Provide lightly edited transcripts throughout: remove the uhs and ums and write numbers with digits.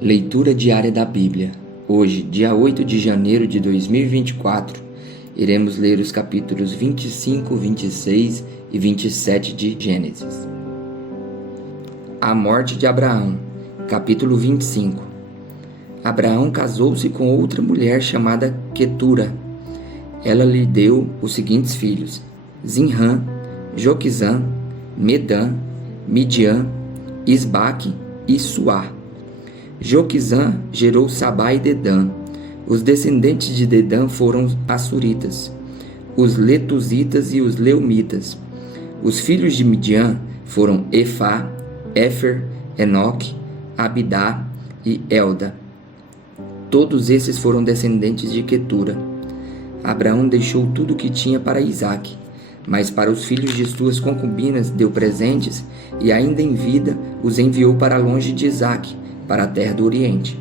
Leitura diária da Bíblia. Hoje, dia 8 de janeiro de 2024, iremos ler os capítulos 25, 26 e 27 de Gênesis. A morte de Abraão. Capítulo 25. Abraão casou-se com outra mulher chamada Quetura. Ela lhe deu os seguintes filhos: Zinrã, Joquizã, Medã, Midian, Isbaque e Suá. Joquizã gerou Sabá e Dedã. Os descendentes de Dedã foram os Assuritas, os Letuzitas e os Leumitas. Os filhos de Midian foram Efá, Éfer, Enoque, Abidá e Elda. Todos esses foram descendentes de Quetura. Abraão deixou tudo o que tinha para Isaque, mas para os filhos de suas concubinas deu presentes e ainda em vida os enviou para longe de Isaque, para a terra do Oriente.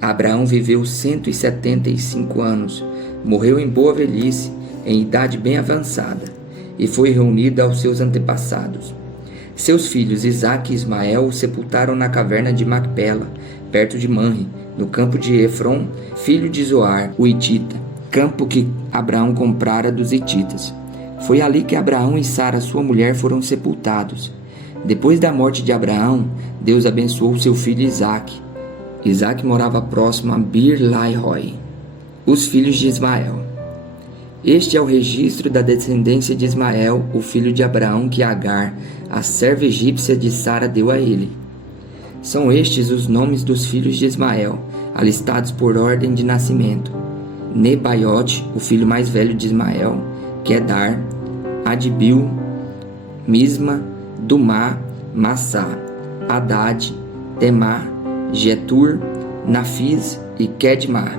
Abraão viveu 175 anos, morreu em boa velhice, em idade bem avançada, e foi reunido aos seus antepassados. Seus filhos Isaque e Ismael o sepultaram na caverna de Macpela, perto de Manre, no campo de Efron, filho de Zoar, o Hitita, campo que Abraão comprara dos Hititas. Foi ali que Abraão e Sara, sua mulher, foram sepultados. Depois da morte de Abraão, Deus abençoou seu filho Isaque. Isaque morava próximo a Bir-Lahai-roi. Os filhos de Ismael. Este é o registro da descendência de Ismael, o filho de Abraão, que Agar, a serva egípcia de Sara, deu a ele. São estes os nomes dos filhos de Ismael, alistados por ordem de nascimento: Nebaiote, o filho mais velho de Ismael, Quedar, Adbil, Misma, Dumá, Massá, Haddad, Temá, Getur, Nafis e Quedmar.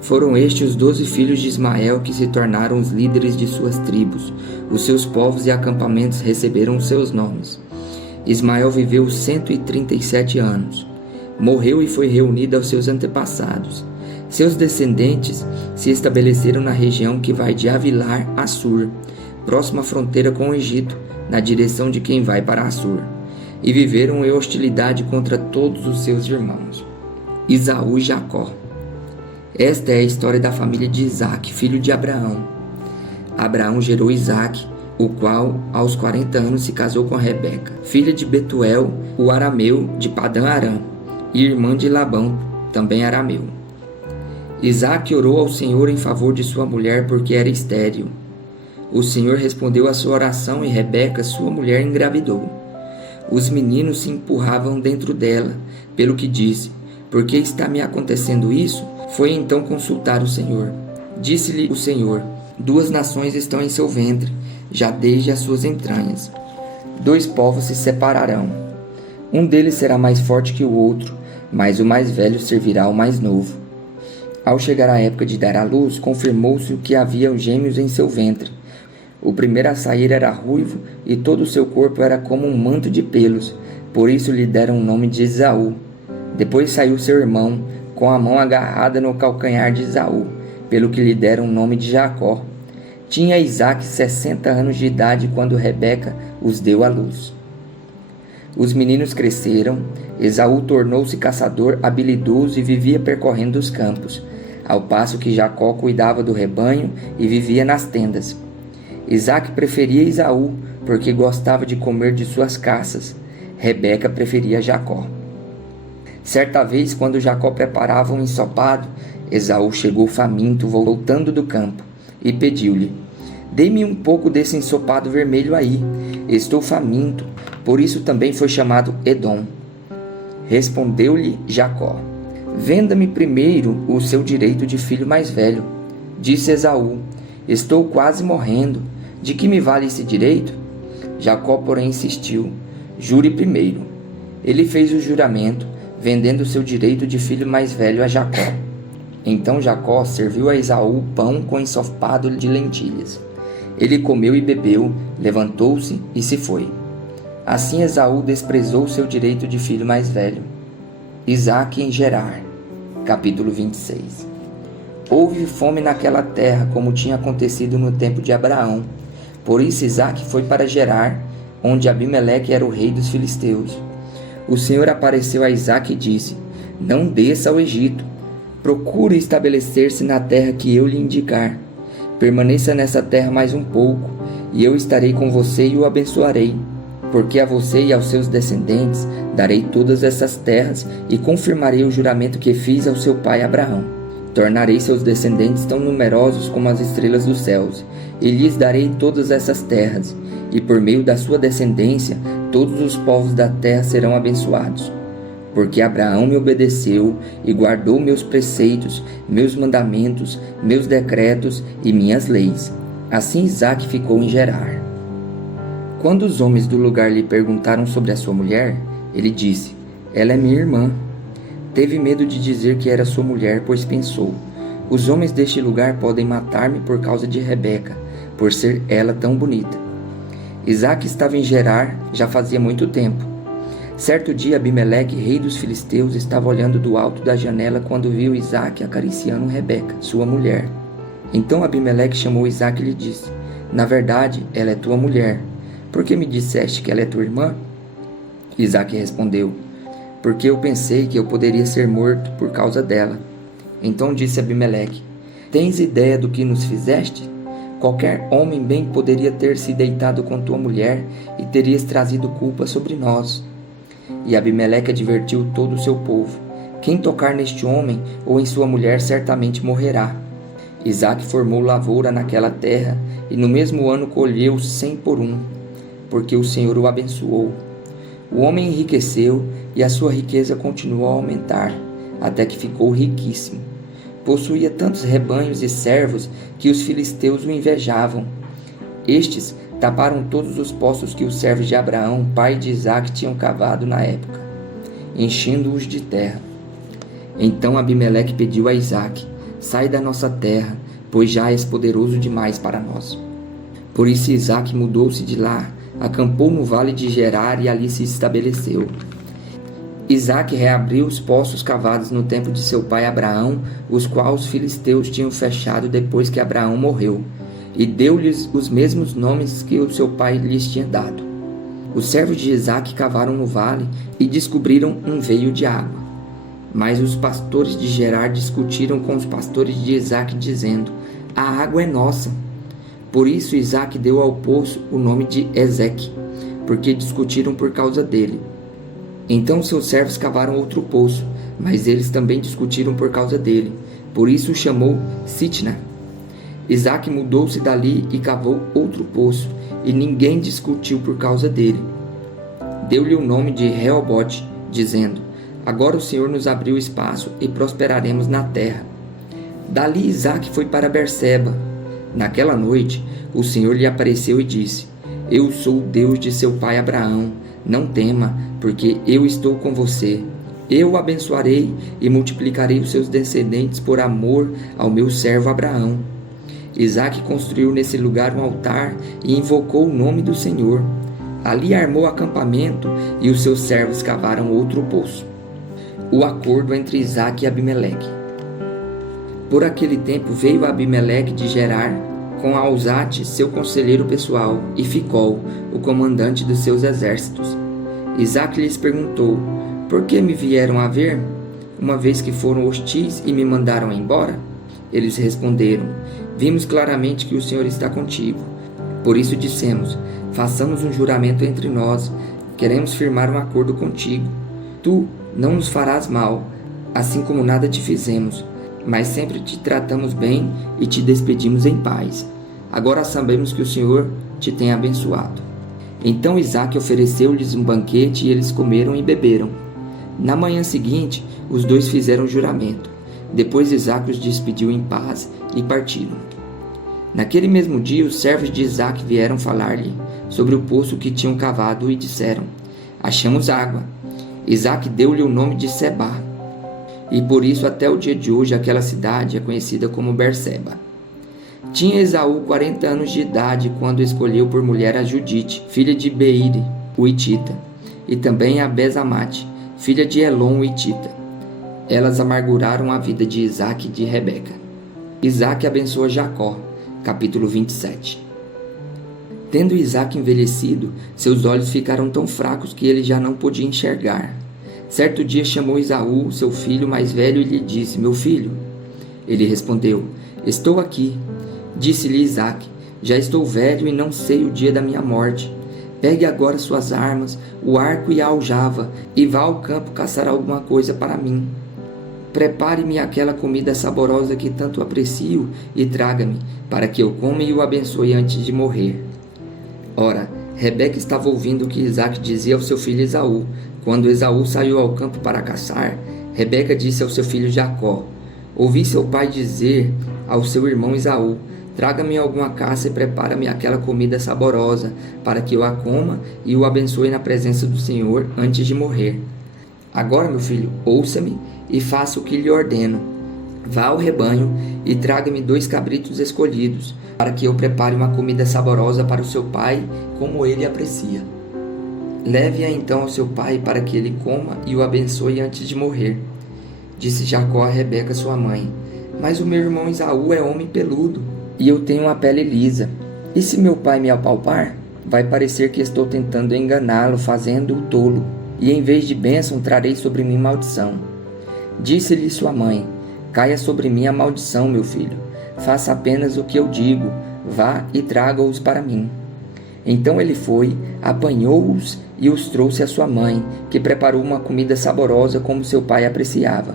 Foram estes os 12 filhos de Ismael que se tornaram os líderes de suas tribos. Os seus povos e acampamentos receberam seus nomes. Ismael viveu 137 anos. Morreu e foi reunido aos seus antepassados. Seus descendentes se estabeleceram na região que vai de Avilar a Sur, próxima à fronteira com o Egito, na direção de quem vai para Assur, e viveram em hostilidade contra todos os seus irmãos. Esaú e Jacó. Esta é a história da família de Isaque, filho de Abraão. Abraão gerou Isaque, o qual aos 40 anos se casou com Rebeca, filha de Betuel, o arameu de Padã-Arã, e irmã de Labão, também arameu. Isaque orou ao Senhor em favor de sua mulher porque era estéril. O Senhor respondeu à sua oração e Rebeca, sua mulher, engravidou. Os meninos se empurravam dentro dela, pelo que disse: por que está me acontecendo isso? Foi então consultar o Senhor. Disse-lhe o Senhor: 2 nações estão em seu ventre, já desde as suas entranhas. 2 povos se separarão. Um deles será mais forte que o outro, mas o mais velho servirá ao mais novo. Ao chegar a época de dar à luz, confirmou-se que havia gêmeos em seu ventre. O primeiro a sair era ruivo e todo o seu corpo era como um manto de pelos, por isso lhe deram o nome de Esaú. Depois saiu seu irmão, com a mão agarrada no calcanhar de Esaú, pelo que lhe deram o nome de Jacó. Tinha Isaque 60 anos de idade quando Rebeca os deu à luz. Os meninos cresceram, Esaú tornou-se caçador habilidoso e vivia percorrendo os campos, ao passo que Jacó cuidava do rebanho e vivia nas tendas. Isaque preferia Esaú, porque gostava de comer de suas caças. Rebeca preferia Jacó. Certa vez, quando Jacó preparava um ensopado, Esaú chegou faminto, voltando do campo, e pediu-lhe: dê-me um pouco desse ensopado vermelho aí, estou faminto. Por isso também foi chamado Edom. Respondeu-lhe Jacó: venda-me primeiro o seu direito de filho mais velho. Disse Esaú: estou quase morrendo. De que me vale esse direito? Jacó, porém, insistiu: jure primeiro. Ele fez o juramento, vendendo o seu direito de filho mais velho a Jacó. Então Jacó serviu a Esaú pão com ensopado de lentilhas. Ele comeu e bebeu, levantou-se e se foi. Assim Esaú desprezou o seu direito de filho mais velho. Isaque em Gerar. Capítulo 26. Houve fome naquela terra, como tinha acontecido no tempo de Abraão. Por isso Isaque foi para Gerar, onde Abimeleque era o rei dos filisteus. o Senhor apareceu a Isaque e disse: Não desça ao Egito. Procure estabelecer-se na terra que eu lhe indicar. Permaneça nessa terra mais um pouco, e eu estarei com você e o abençoarei. Porque a você e aos seus descendentes darei todas essas terras e confirmarei o juramento que fiz ao seu pai Abraão. Tornarei seus descendentes tão numerosos como as estrelas dos céus, e lhes darei todas essas terras, e por meio da sua descendência todos os povos da terra serão abençoados. Porque Abraão me obedeceu e guardou meus preceitos, meus mandamentos, meus decretos e minhas leis. Assim Isaque ficou em Gerar. Quando os homens do lugar lhe perguntaram sobre a sua mulher, ele disse: Ela é minha irmã. Teve medo de dizer que era sua mulher, pois pensou: Os homens deste lugar podem matar-me por causa de Rebeca, por ser ela tão bonita. Isaque estava em Gerar já fazia muito tempo. Certo dia Abimeleque, rei dos filisteus, estava olhando do alto da janela quando viu Isaque acariciando Rebeca, sua mulher. Então Abimeleque chamou Isaque e lhe disse: Na verdade, ela é tua mulher. Por que me disseste que ela é tua irmã? Isaque respondeu: Porque eu pensei que eu poderia ser morto por causa dela. Então disse Abimeleque: Tens ideia do que nos fizeste? Qualquer homem bem poderia ter se deitado com tua mulher e terias trazido culpa sobre nós. E Abimeleque advertiu todo o seu povo: Quem tocar neste homem ou em sua mulher certamente morrerá. Isaque formou lavoura naquela terra e no mesmo ano colheu 100 por 1, porque o Senhor o abençoou. O homem enriqueceu e a sua riqueza continuou a aumentar, até que ficou riquíssimo. Possuía tantos rebanhos e servos que os filisteus o invejavam. Estes taparam todos os poços que os servos de Abraão, pai de Isaque, tinham cavado na época, enchendo-os de terra. Então Abimeleque pediu a Isaque: Sai da nossa terra, pois já és poderoso demais para nós. Por isso Isaque mudou-se de lá, acampou no vale de Gerar e ali se estabeleceu. Isaque reabriu os poços cavados no tempo de seu pai Abraão, os quais os filisteus tinham fechado depois que Abraão morreu, e deu-lhes os mesmos nomes que o seu pai lhes tinha dado. Os servos de Isaque cavaram no vale e descobriram um veio de água. Mas os pastores de Gerar discutiram com os pastores de Isaque, dizendo: A água é nossa. Por isso Isaque deu ao poço o nome de Ezeque, porque discutiram por causa dele. Então seus servos cavaram outro poço, mas eles também discutiram por causa dele. Por isso o chamou Sitna. Isaque mudou-se dali e cavou outro poço, e ninguém discutiu por causa dele. Deu-lhe o nome de Reobote, dizendo: Agora o Senhor nos abriu espaço e prosperaremos na terra. Dali Isaque foi para Berseba. Naquela noite, o Senhor lhe apareceu e disse: Eu sou o Deus de seu pai Abraão. Não tema, porque eu estou com você. Eu o abençoarei e multiplicarei os seus descendentes por amor ao meu servo Abraão. Isaque construiu nesse lugar um altar e invocou o nome do Senhor. Ali armou acampamento e os seus servos cavaram outro poço. O acordo entre Isaque e Abimeleque. Por aquele tempo veio Abimeleque de Gerar com Auzate, seu conselheiro pessoal, e Ficol, o comandante dos seus exércitos. Isaque lhes perguntou: Por que me vieram a ver, uma vez que foram hostis e me mandaram embora? Eles responderam: Vimos claramente que o Senhor está contigo. Por isso dissemos: Façamos um juramento entre nós. Queremos firmar um acordo contigo. Tu não nos farás mal, assim como nada te fizemos, mas sempre te tratamos bem e te despedimos em paz. Agora sabemos que o Senhor te tem abençoado. Então Isaque ofereceu-lhes um banquete e eles comeram e beberam. Na manhã seguinte, os dois fizeram juramento. Depois Isaque os despediu em paz e partiram. Naquele mesmo dia, os servos de Isaque vieram falar-lhe sobre o poço que tinham cavado e disseram: Achamos água. Isaque deu-lhe o nome de Sebá. E por isso até o dia de hoje aquela cidade é conhecida como Berseba. Tinha Esaú 40 anos de idade quando escolheu por mulher a Judite, filha de Beire, o Hitita, e também a Bezamate, filha de Elon, o Hitita. Elas amarguraram a vida de Isaque e de Rebeca. Isaque abençoa Jacó, capítulo 27. Tendo Isaque envelhecido, seus olhos ficaram tão fracos que ele já não podia enxergar. Certo dia chamou Esaú, seu filho mais velho, e lhe disse: Meu filho. Ele respondeu: Estou aqui. Disse-lhe Isaque: Já estou velho e não sei o dia da minha morte. Pegue agora suas armas, o arco e a aljava, e vá ao campo caçar alguma coisa para mim. Prepare-me aquela comida saborosa que tanto aprecio e traga-me, para que eu coma e o abençoe antes de morrer. Ora, Rebeca estava ouvindo o que Isaque dizia ao seu filho Esaú. Quando Esaú saiu ao campo para caçar, Rebeca disse ao seu filho Jacó: Ouvi seu pai dizer ao seu irmão Esaú: Traga-me alguma caça e prepara-me aquela comida saborosa, para que eu a coma e o abençoe na presença do Senhor antes de morrer. Agora, meu filho, ouça-me e faça o que lhe ordeno. Vá ao rebanho e traga-me 2 cabritos escolhidos, para que eu prepare uma comida saborosa para o seu pai, como ele aprecia. Leve-a então ao seu pai, para que ele coma e o abençoe antes de morrer. Disse Jacó a Rebeca, sua mãe: Mas o meu irmão Esaú é homem peludo, e eu tenho uma pele lisa. E se meu pai me apalpar, vai parecer que estou tentando enganá-lo, fazendo-o tolo, e em vez de bênção trarei sobre mim maldição. Disse-lhe sua mãe: Caia sobre mim a maldição, meu filho. Faça apenas o que eu digo. Vá e traga-os para mim. Então ele foi, apanhou-os e os trouxe à sua mãe, que preparou uma comida saborosa como seu pai apreciava.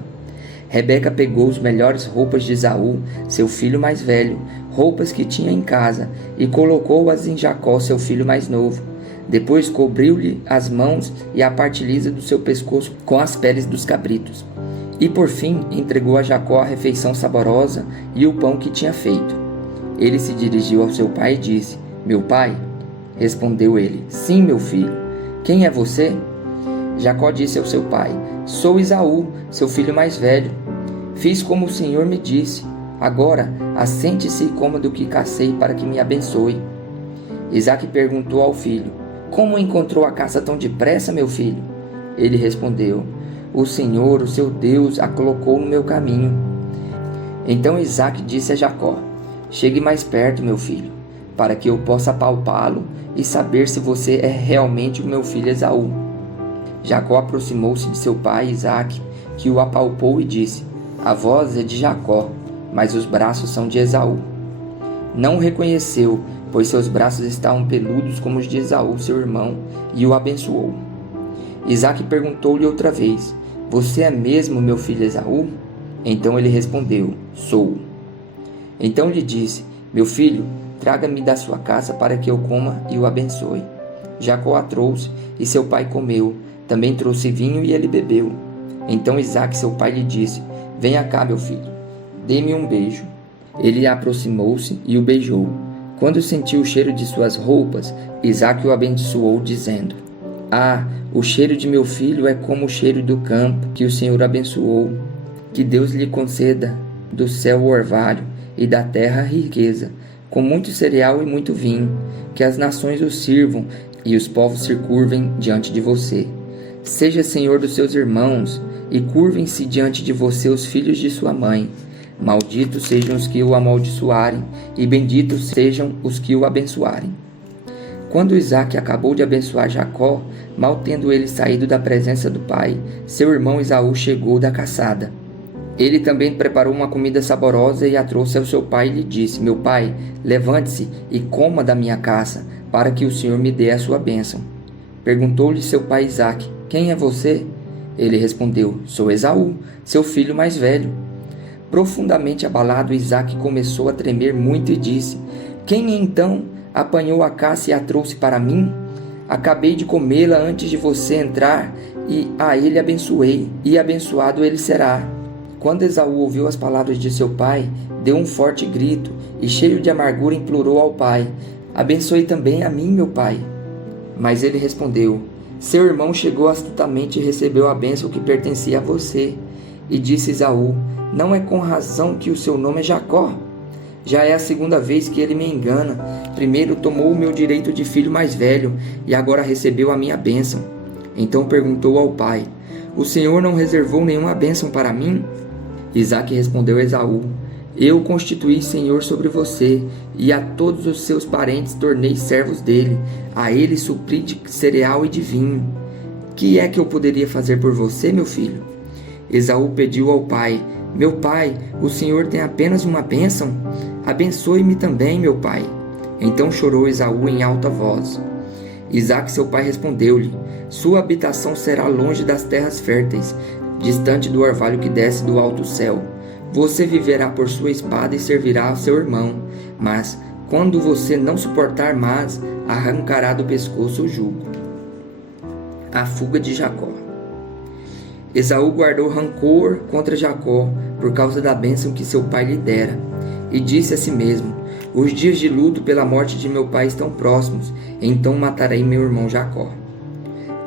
Rebeca pegou as melhores roupas de Esaú, seu filho mais velho, roupas que tinha em casa, e colocou-as em Jacó, seu filho mais novo. Depois cobriu-lhe as mãos e a parte lisa do seu pescoço com as peles dos cabritos. E por fim entregou a Jacó a refeição saborosa e o pão que tinha feito. Ele se dirigiu ao seu pai e disse: Meu pai? Respondeu ele: Sim, meu filho. Quem é você? Jacó disse ao seu pai: Sou Esaú, seu filho mais velho. Fiz como o Senhor me disse. Agora, assente-se e coma do que cacei para que me abençoe. Isaque perguntou ao filho: Como encontrou a caça tão depressa, meu filho? Ele respondeu: O Senhor, o seu Deus, a colocou no meu caminho. Então Isaque disse a Jacó: Chegue mais perto, meu filho, para que eu possa apalpá-lo e saber se você é realmente o meu filho Esaú. Jacó aproximou-se de seu pai Isaque, que o apalpou e disse: A voz é de Jacó, mas os braços são de Esaú. Não o reconheceu, pois seus braços estavam peludos como os de Esaú, seu irmão, e o abençoou. Isaque perguntou-lhe outra vez: Você é mesmo meu filho Esaú? Então ele respondeu: Sou. Então lhe disse: Meu filho, traga-me da sua casa para que eu coma e o abençoe. Jacó a trouxe, e seu pai comeu. Também trouxe vinho e ele bebeu. Então Isaque, seu pai, lhe disse: Venha cá, meu filho, dê-me um beijo. Ele aproximou-se e o beijou. Quando sentiu o cheiro de suas roupas, Isaque o abençoou, dizendo: Ah, o cheiro de meu filho é como o cheiro do campo que o Senhor abençoou. Que Deus lhe conceda do céu o orvalho e da terra a riqueza, com muito cereal e muito vinho. Que as nações o sirvam e os povos se curvem diante de você. Seja senhor dos seus irmãos, e curvem-se diante de você os filhos de sua mãe. Malditos sejam os que o amaldiçoarem, e benditos sejam os que o abençoarem. Quando Isaque acabou de abençoar Jacó, mal tendo ele saído da presença do pai, seu irmão Esaú chegou da caçada. Ele também preparou uma comida saborosa e a trouxe ao seu pai e lhe disse: Meu pai, levante-se e coma da minha caça, para que o Senhor me dê a sua bênção. Perguntou-lhe seu pai Isaque: Quem é você? Ele respondeu: Sou Esaú, seu filho mais velho. Profundamente abalado, Isaque começou a tremer muito e disse: Quem então apanhou a caça e a trouxe para mim? Acabei de comê-la antes de você entrar, e a ele abençoei, e abençoado ele será. Quando Esaú ouviu as palavras de seu pai, deu um forte grito, e cheio de amargura implorou ao pai: Abençoe também a mim, meu pai. Mas ele respondeu: Seu irmão chegou astutamente e recebeu a bênção que pertencia a você. E disse Esaú: Não é com razão que o seu nome é Jacó? Já é a segunda vez que ele me engana. Primeiro tomou o meu direito de filho mais velho, e agora recebeu a minha bênção. Então perguntou ao pai: O Senhor não reservou nenhuma bênção para mim? Isaque respondeu a Esaú: Eu o constituí senhor sobre você, e a todos os seus parentes tornei servos dele. A ele supri de cereal e de vinho. Que é que eu poderia fazer por você, meu filho? Esaú pediu ao pai: Meu pai, o senhor tem apenas uma bênção? Abençoe-me também, meu pai. Então chorou Esaú em alta voz. Isaque, seu pai, respondeu-lhe: Sua habitação será longe das terras férteis, distante do orvalho que desce do alto céu. Você viverá por sua espada e servirá ao seu irmão, mas, quando você não suportar mais, arrancará do pescoço o jugo. A fuga de Jacó. Esaú guardou rancor contra Jacó por causa da bênção que seu pai lhe dera, e disse a si mesmo: Os dias de luto pela morte de meu pai estão próximos, então matarei meu irmão Jacó.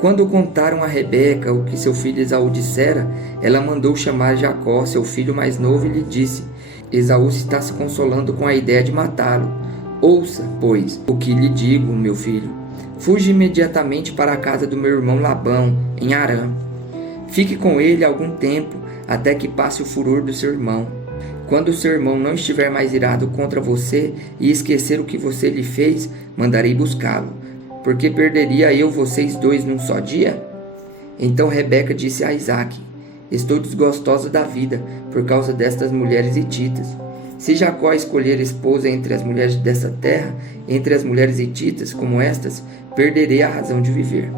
Quando contaram a Rebeca o que seu filho Esaú dissera, ela mandou chamar Jacó, seu filho mais novo, e lhe disse: Esaú está se consolando com a ideia de matá-lo. Ouça, pois, o que lhe digo, meu filho. Fuja imediatamente para a casa do meu irmão Labão, em Harã. Fique com ele algum tempo, até que passe o furor do seu irmão. Quando o seu irmão não estiver mais irado contra você e esquecer o que você lhe fez, mandarei buscá-lo. Porque perderia eu vocês dois num só dia? Então Rebeca disse a Isaque: Estou desgostosa da vida por causa destas mulheres hititas. Se Jacó escolher esposa entre as mulheres dessa terra, entre as mulheres hititas como estas, perderei a razão de viver.